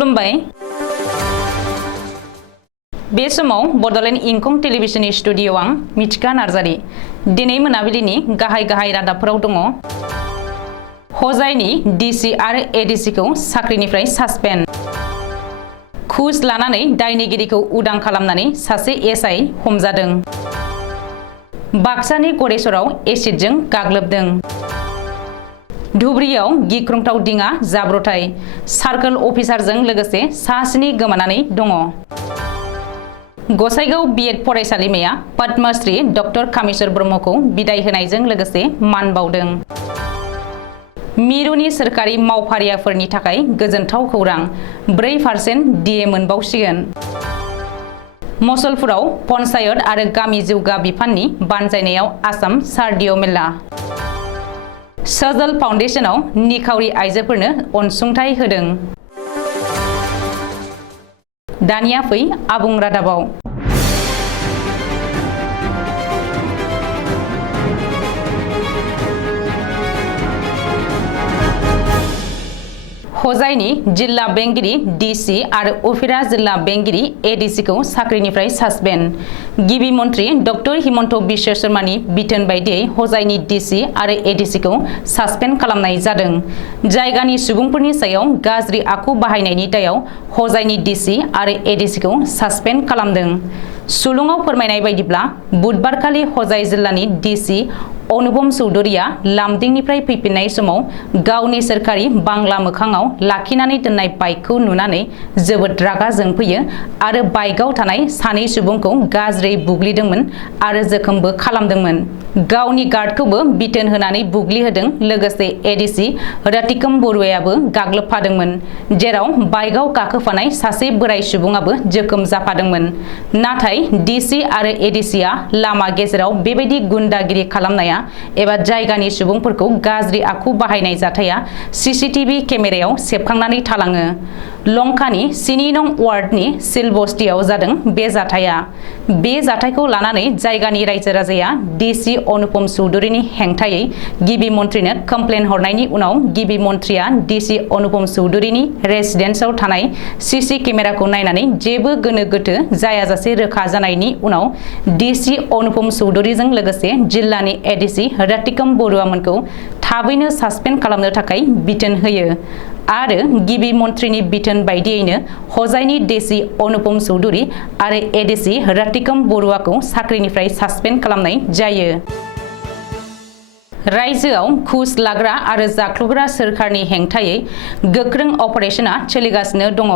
खुलुमबाय बे समाव बडलेण्ड इंखं टेलिभिजननि स्टुडिअ आं मिथिका नार्जारी दिनै मोनाबिलिनि गाहाय रादाबफोराव दङ। हजाइनि डिसि आरो एडिसि खौ साख्रिनिफ्राय सासपेन्ड, घुस लानानै दायनिगिरिखौ उदां खालामनानै सासे एसआइ हमजादों, बाक्सानि गरेसराव एसिडजों गाग्लोबदों, धुबुरीयाव गिख्रंथाव दिङा जाब्रथाय, सार्कल अफिसारजों लोगोसे सा-7 गोमानानै दङ। गसाइगाव बिएड फरायसालिमाया पद्मश्री डक्टर कामेश्वर ब्रह्मखौ बिदाय होनायजों लोगोसे मान बावदों। मिरुनि सोरखारि मावफारियाफोरनि थाखाय गोजोनथाव खौरां, 4% डिए मोनबावसिगोन। मसलपुराव पन्चायत आरो गामि जौगा बिफाननि बानजायनायाव आसाम सार्डिअ मेला, सजल फाउन्डेसनाव निखावरि आइजोफोरनो अनसुंथाइ होदों। दानिया फै आबुं रादाबाव। हजाइनि जिल्ला बेंगिरि डिसि आरो उफेरा जिल्ला बेंगिरि एडिसि खौ साख्रिनिफ्राय सासपेन्ड। गिबि मन्त्रि डक्टर हिमन्त बिश्व शर्मानि बिथोन बायदियै हजाइनि डिसि आरो एडिसि खौ सासपेन्ड खालामनाय जादों। जायगानि सुबुंफोरनि सायाव गाज्रि आखु बाहायनायनि दायाव हजाइनि डिसि आरो एडिसि खौ सासपेन्ड खालामदों। सुलुङाव फोरमायनाय बायदिब्ला बुधबारखालि हजाइ जिल्लानि डिसि अनुपम चौधुरीया लामदिंनिफ्राय फैफिननाय समाव गावनि सोरखारि बांला मोखाङाव लाखिनानै दोननाय बाइकखौ नुनानै जोबोद रागा जोंफैयो आरो बाइकआव थानाय सानै सुबुंखौ गाज्रियै बुग्लिदोंमोन आरो जोखोमबो खालामदोंमोन। गावनि गार्डखौबो बिथोन होनानै बुग्लिहोदों। लोगोसे एडिसि रातिकम बरुवायाबो गाग्लोबफादोंमोन, जेराव बाइकआव गाखोफानाय सासे बोराय सुबुङाबो जोखोम जाफादोंमोन। नाथाय डिसि आरो एडिसिआ लामा गेजेराव बेबायदि गुन्डागिरि खालामनाया एबा जायगानि सुबुंफोरखौ गाज्रि आखु बाहायनाय जाथाया सीसीटीवी केमेरायाव सेबखांनानै थालाङो। लंकानि 7 नं वार्डनि सिलबस्तियाव जादों बे जाथाया। बे जाथायखौ लानानै जायगानि रायजो राजाया डिसि अनुपम चौधुरीनि हेंथायै गिबि मन्थ्रिनो कमप्लेन हरनायनि उनाव गिबि मन्थ्रिया डिसि अनुपम चौधुरीनि रेसिडेन्सआव थानाय सीसी केमेराखौ नायनानै जेबो गोनो गोथो जायाजासे रोखा जानायनि उनाव डिसि अनुपम चौधुरीजों लोगोसे जिल्लानि एडिसि रातिकम बरुवामोनखौ थाबैनो सासपेन्ड खालामनो थाखाय बिथोन होयो आरो गिबि मन्थ्रिनि बिथोन बायदियैनो हजाइनि डिसि अनुपम चौधुरी आरो एडिसि रातिकम बरुवाखौ साख्रिनिफ्राय सासपेन्ड खालामनाय जायो। रायजोआव घुस लाग्रा आरो जाख्लुग्रा सोरखारनि हेंथायै गोख्रों अपारेशना सोलिगासिनो दङ।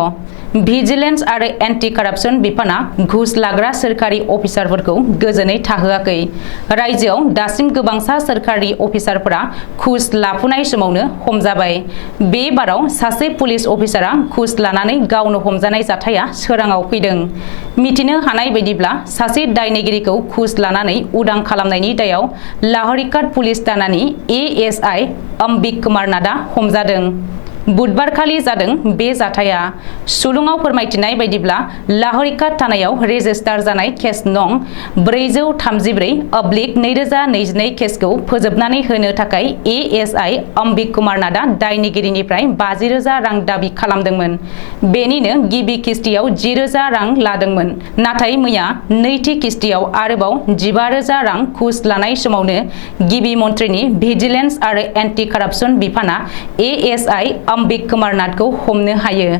भिजिलेन्स आरो एन्टि कारापसन बिफाना घुस लाग्रा सोरखारि अफिसारफोरखौ गोजोनै थाहोआखै। रायजोआव दासिम गोबांसा सोरखारि अफिसारफोरा घुस लाफुनाय समावनो हमजाबाय। बे बाराव सासे पुलिस अफिसारा घुस लानानै गावनो हमजानाय जाथाया सोराङाव फैदों। मिथिनो हानाय बायदिब्ला सासे दायनिगिरिखौ घुस लानानै उदां खालामनायनि दायाव लाहरिकाट पुलिस थानानि एएसआइ अम्बिक कुमार नाथआ हमजादों। बुधबारखालि जादों बे जाथाया। सुलुङाव फोरमायथिनाय बायदिब्ला लाहरिकाट थानायाव रेजिस्टार जानाय केस नं 434/2022 केसखौ फोजोबनानै होनो थाखाय एएसआइ अम्बिक कुमार नाथआ दायनिगिरिनिफ्राय 50,000 रां दाबि खालामदोंमोन। बेनिनो गिबि किस्तियाव 10,000 रां लादोंमोन। नाथाय मैया नैथि किस्तियाव आरोबाव 15,000 रां घुस लानाय समावनो गिबि मन्थ्रिनि भिजिलेन्स आरो एन्टि कारापसन बिफाना एएसआइ अम्बिक कुमार नाथखौ हमनो हायो।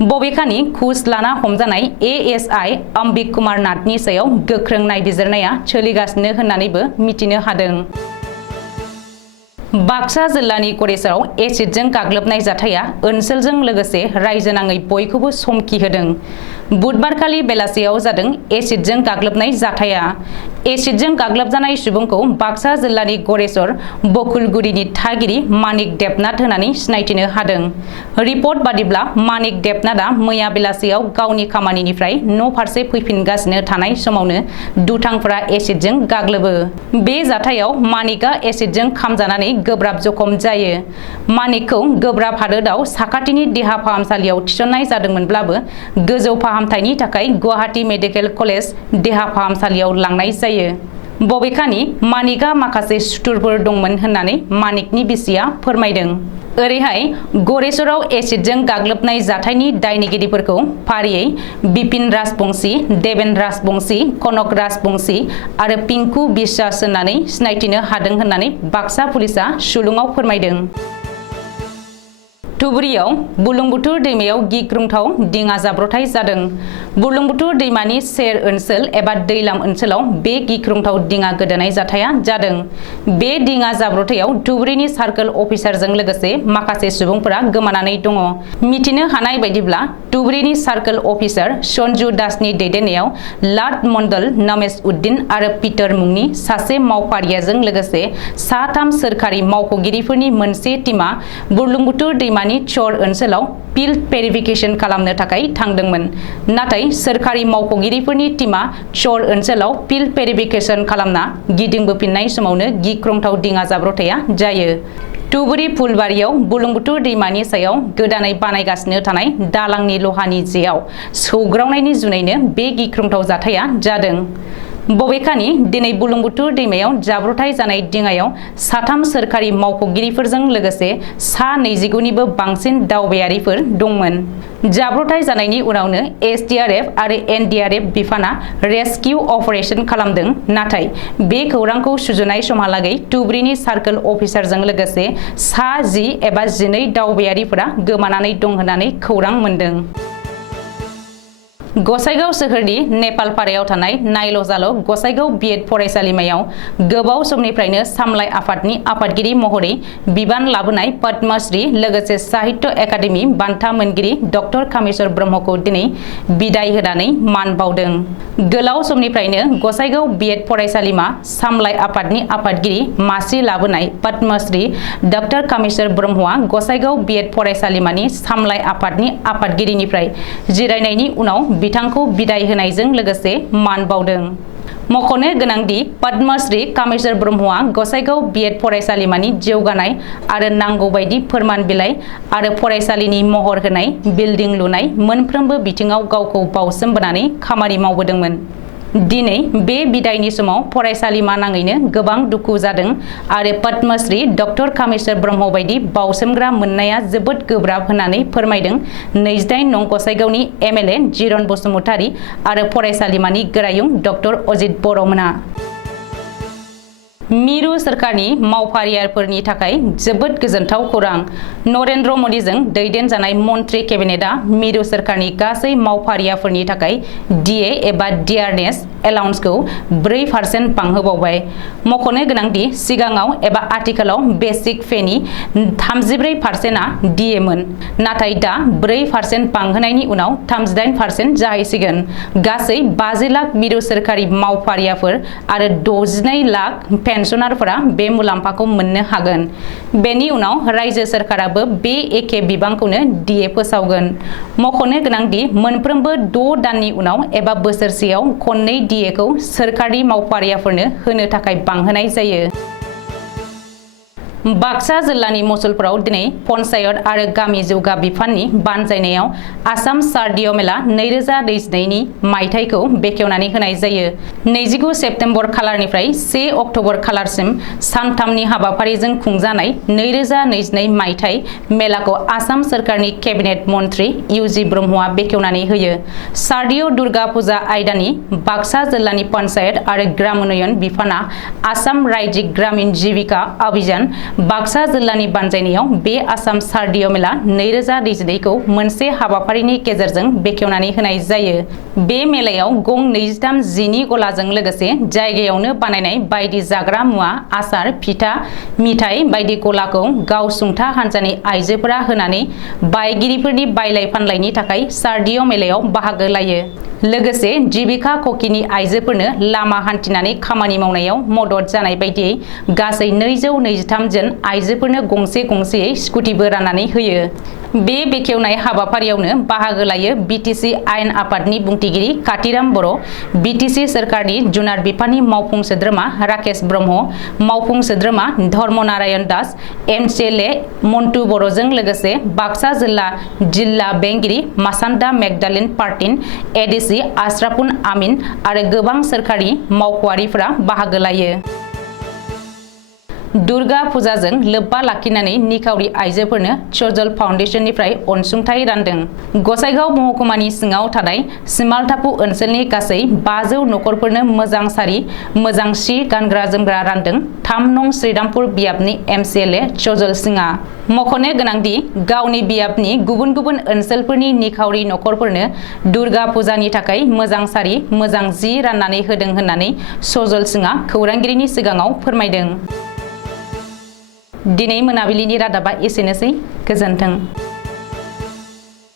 बबेखानि घुस लाना हमजानाय एएसआइ अम्बिक कुमार नाथनि सायाव गोख्रों नायबिजिरनाया सोलिगासिनो होननानैबो मिथिनो हादों। बाक्सा जिल्लानि गरेसराव एसिडजों गाग्लोबनाय जाथाया ओनसोलजों लोगोसे रायजो नाङै बयखौबो समखिहोदों। बुधबारखालि बेलासियाव जादों एसिडजों गाग्लोबनाय जाथाया। एसिडजों गाग्लोबजानाय सुबुंखौ बाक्सा जिल्लानि गरेसर बकुलगुरिनि थागिरि मानिक देबनाथ होननानै सिनायथिनो हादों। रिपर्ट बादिब्ला मानिक देबनाथआ मैया बेलासियाव गावनि खामानिनिफ्राय न' फारसे फैफिनगासिनो थानाय समावनो दुथांफोरा एसिडजों गाग्लोबो। बे जाथायाव मानिकआ एसिडजों खामजानानै गोब्राब जखम जायो। मानिकखौ गोब्राब हालोदाव साखाथिनि देहा फाहामसालियाव थिसननाय जादोंमोनब्लाबो गोजौ फाहामथायनि थाखाय गुवाहाटी मेडिकेल कलेज देहा फाहामसालियाव लांनाय जायो। बबेखानि मानिकआ माखासे सुथुरफोर दंमोन होननानै मानिकनि बिसिया फोरमायदों। ओरैहाय गरेस्वराव एसिडजों गाग्लोबनाय जाथायनि दायनिगिरिफोरखौ फारियै बिपिन राजबंशी, देवेन राजबंशी, कनक राजबंशी आरो पिंकु बिश्वास होननानै सिनायथिनो हादों होननानै बाक्सा पुलिसा सुलुङाव फोरमायदों। धुबुरीयाव बुरलुंबुथुर दैमायाव गिख्रंथाव दिङा जाब्रबथाय जादों। बुरलुंबुथुर दैमानि सेर ओनसोल एबा दैलाम ओनसोलाव बे गिख्रंथाव दिङा गोदोनाय जाथाया जादों। बे दिङा जाब्रबथायाव धुबुरीनि सार्कोल अफिसारजों लोगोसे माखासे सुबुंफोरा गोमानानै दङ। मिथिनो हानाय बायदिब्ला धुबुरीनि सार्कोल अफिसार सन्जु दासनि दैदेननायाव लाट मण्डल, नमेश उद्दिन आरो पिटार मुंनि सासे मावफारियाजों लोगोसे साथाम सोरखारि मावख'गिरिफोरनि मोनसे टीमा बुरलुंबुथुर दैमा चर ओनसोलाव फिल्ड भेरिफिकेशन खालामनो थाखाय थांदोंमोन। नाथाय सोरखारि मावख'गिरिफोरनि टीमा चर ओनसोलाव फिल्ड भेरिफिकेशन खालामना गिदिंबोफिननाय समावनो गिख्रंथाव दिङा जाब्रबथाया जायो। धुबुरी फुलबारियाव बुरलुंबुथुर दैमानि सायाव गोदानै बानायगासिनो थानाय दालांनि लहानि जेयाव सौग्रावनायनि जुनैनो बे गिख्रंथाव जाथाया जादों। बबेखानि दिनै बुरलुंबुथुर दैमायाव जाब्रबथाय जानाय दिङायाव साथाम सोरखारि मावख'गिरिफोरजों लोगोसे 29निबो बांसिन दावबायारिफोर दंमोन। जाब्रबथाय जानायनि उनावनो एसडीआरएफ आरो एनडीआरएफ बिफाना रेस्किउ अपारेशन खालामदों। नाथाय बे खौरांखौ सुजुनाय समहालागै धुबुरीनि सार्कोल अफिसारजों लोगोसे 10 एबा 12 दावबायारिफोरा गोमानानै दं होननानै खौरां मोन्दों। गसाइगाव सोहोरनि नेपालपारायाव थानाय नायल' जाल' गसाइगाव बिएड फरायसालिमायाव गोबाव समनिफ्रायनो सामलाय आफादनि आफादगिरि महरै बिबान लाबोनाय पद्मश्री लोगोसे साहित्य एकाडेमि बान्था मोनगिरि डक्टर कामेश्वर ब्रह्मखौ दिनै बिदाय होनानै मान बावदों। गोलाव समनिफ्रायनो गसाइगाव बिएड फरायसालिमा सामलाय आफादनि आफादगिरि मासि लाबोनाय पद्मश्री डक्टर कामेश्वर ब्रह्मआ गसाइगाव बिएड फरायसालिमानि सामलाय आफादनि आफादगिरिनिफ्राय जिरायनायनि उनाव बिथांखौ बिदाय होनायजों लोगोसे मान बावदों। मख'नो गोनांदि पद्मश्री कामेश्वर ब्रह्मआ गसाइगाव बिएड फरायसालिमानि जौगानाय आरो नांगौ बायदि फोरमान बिलाइ आरो फरायसालिनि महर होनाय, बिल्डिं लुनाय मोनफ्रोमबो बिथिङाव गावखौ बावसोमबोनानै खामानि मावबोदोंमोन। दिनै बे बिदायनि समाव फरायसालिमा नाङैनो गोबां दुखु जादों आरो पद्मश्री डक्टर कामेश्वर ब्रह्म बायदि बावसोमग्रा मोननाया जोबोद गोब्राब होननानै फोरमायदों 28 नं गसाइगावनि एमएलए जिरन बसुमतारी आरो फरायसालिमानि गोरायुं डक्टर अजित बर'मोना। मिरु सोरखारनि मावफारियाफोरनि थाखाय जोबोद गोजोनथाव खौरां। नरेन्द्र मदिजों दैदेनजानाय मन्त्रि केबिनेटआ मिरु सोरखारनि गासै मावफारियाफोरनि थाखाय डीए एबा डियारनेस एलाउन्सखौ 4% बांहोबावबाय। मख'नो गोनांदि सिगाङाव एबा आथिखालाव बेसिक फेनि 34%आ डीए मोन, नाथाय दा 4% बांहोनायनि उनाव 38% जाहैसिगोन। गासै 50 लाख मिरु सोरखारि मावफारियाफोर आरो 62 लाख पेन्सनारफोरा बे मुलाम्फाखौ मोननो हागोन। बेनि उनाव रायजो सोरखाराबो बे एखे बिबांखौनो डीए फोसावगोन। मख'नो गोनांदि मोनफ्रोमबो 6 दाननि उनाव एबा बोसोरसेयाव खननै डीएखौ सोरखारि मावफारियाफोरनो होनो थाखाय बांहोनाय जायो। बाक्सा जिल्लानि मसलपुराव दिनै पन्चायत आरो गामि जौगा बिफाननि बानजायनायाव आसाम सार्डिय' मेला 2022 नि मायथाइखौ बेखेवनानै होनाय जायो। 29 सेप्तेम्बर खालारनिफ्राय 1 अक्ट'बर खालारसिम सानथामनि हाबाफारिजों खुंजानाय 2022 मायथाइ मेलाखौ आसाम सोरखारनि केबिनेट मन्त्रि इउजि ब्रह्मआ बेखेवनानै होयो। सार्डिय' दुर्गा फुजा आयदानि बाक्सा जिल्लानि पन्चायत आरो ग्राम उन्नयन बिफाना आसाम रायजिक ग्रामीण जीविका अभियान बाक्सा जिल्लानि बानजायनायाव बे आसाम सार्डिय' मेला 2022 खौ मोनसे हाबाफारिनि गेजेरजों बेखेवनानै होनाय जायो। बे मेलायाव गं 23 जिनि गलाजों लोगोसे जायगायावनो बानायनाय बायदि जाग्रा मुवा, आसार, फिथा, मिथाइ बायदि गलाखौ गावसुंथा हान्जानि आइजोफोरा होनानै बायगिरिफोरनि बायलाय फानलायनि थाखाय सार्डिय' मेलायाव बाहागो लायो। लोगोसे जीविका ककिनि आइजोफोरनो लामा हान्थिनानै खामानि मावनायाव मदद जानाय बायदियै गासै 223 जन आइजोफोरनो गंसे गंसेयै स्कुटिबो राननानै होयो। बे बेखेवनाय हाबाफारियावनो बाहागो लायो बिटिसि आयेन आफादनि बुंथिगिरि कातिराम बर', बिटिसि सोरखारनि जुनार बिफाननि मावफुं सोद्रोमा राकेश ब्रह्म, मावफुं सोद्रोमा धर्मनारायण दास, एमसिएलए मन्टु बर'जों लोगोसे बाक्सा जिल्ला बेंगिरि मासान्दा मेगदालिन पार्टिन, एडिसि आश्राफुन आमिन आरो गोबां सोरखारि मावख'आरिफोरा बाहागो लायो। दुर्गा फुजाजों लोब्बा लाखिनानै निखावरि आइजोफोरनो सजल फाउन्डेसननिफ्राय अनसुंथाइ रानदों। गसाइगाव महकुमानि सिङाव थानाय सिमालटापु ओनसोलनि गासै 500 नखरफोरनो मोजां सारि, मोजां सि गानग्रा जोमग्रा रानदों 3 नं श्रीरामपुर बियाबनि MCLA सजल सिंहआ। मख'नो गोनांदि गावनि बियाबनि गुबुन गुबुन ओनसोलफोरनि निखावरि नखरफोरनो दुर्गा फुजानि थाखाय मोजां सारि, मोजां जि राननानै होदों होननानै सजल सिंहआ खौरांगिरिनि सिगाङाव फोरमायदों। दिनै मोनाबिलिनि रादाबा एसेनोसै। गोजोन्थों।